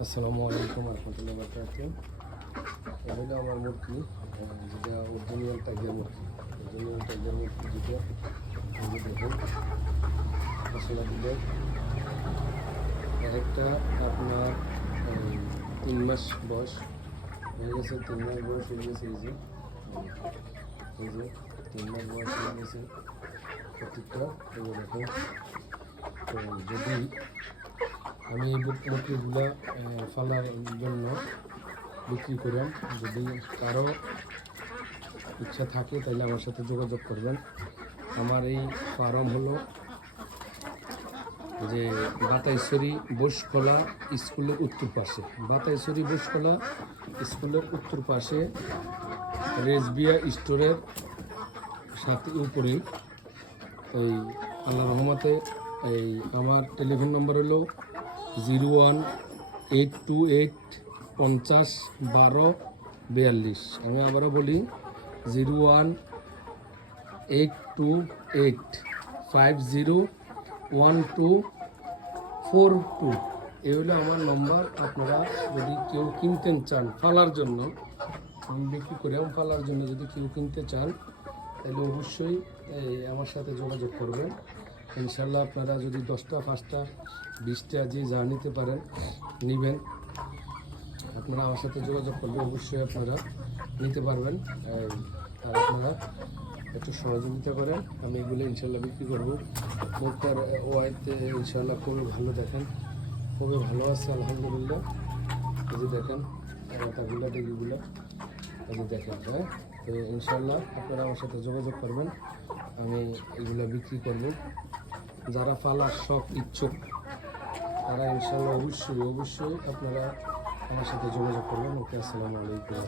আসসালামু আলাইকুম রহমতুল্লাহ বারকাতুহু। এটা আমার মুরগি, যেটা অরিজিনাল টাইগার মুরগি। অরিজিনাল টাইগার মুরগি যেটা এই যে দেখুন মশলা দিলে একটা আপনার 3 মাস বয়স হয়ে গেছে। 3 মাস বয়স হয়ে গেছে। এই যে 3 মাস বয়স হয়ে গেছে প্রত্যেকটা। এই যে দেখুন, তো যদি আমি এই মুরগিগুলা ফালার জন্য বিক্রি করাম, যদি কারো ইচ্ছা থাকে তাহলে আমার সাথে যোগাযোগ করবেন। আমার এই ফার্ম হলো যে বাতাইছড়ি বসখোলা স্কুলের উত্তর পাশে, বাতাইছড়ি বসখোলা স্কুলের উত্তর পাশে রেজবিয়া স্টোরের সাথে উপরেই। এই আল্লাহ রহমতে এই আমার টেলিফোন নম্বর হলো 01828 50 12 42। আমি আবারও বলি 01828501242। এই হলো আমার নম্বর। আপনারা যদি কেউ কিনতে চান ফালার জন্য, আমি বিক্রি করে ফালার জন্য যদি কেউ কিনতে চান তাহলে অবশ্যই আমার সাথে যোগাযোগ করবেন। ইনশাল্লাহ আপনারা যদি 10টা 5টা 20টা যে যা নিতে পারেন নেবেন, আপনারা আমার সাথে যোগাযোগ করবেন, অবশ্যই আপনারা নিতে পারবেন। আর আপনারা একটু সহযোগিতা করেন, আমি এগুলো ইনশাল্লাহ বিক্রি করবো। মুখটার ওয়াইতে ইনশাল্লাহ খুবই ভালো, দেখেন খুবই ভালো আছে আলহামদুলিল্লাহ। এই যে দেখেন মাথাগুলো ডেগুগুলো, এই যে দেখেন। হ্যাঁ, তো ইনশাল্লাহ আপনারা আমার সাথে যোগাযোগ করবেন, আমি এগুলো বিক্রি করব। যারা পালার শখ ইচ্ছুক তারা ইনশাল্লাহ অবশ্যই আপনারা আমার সাথে যোগাযোগ করবেন। ওকে, আসসালামু আলাইকুম।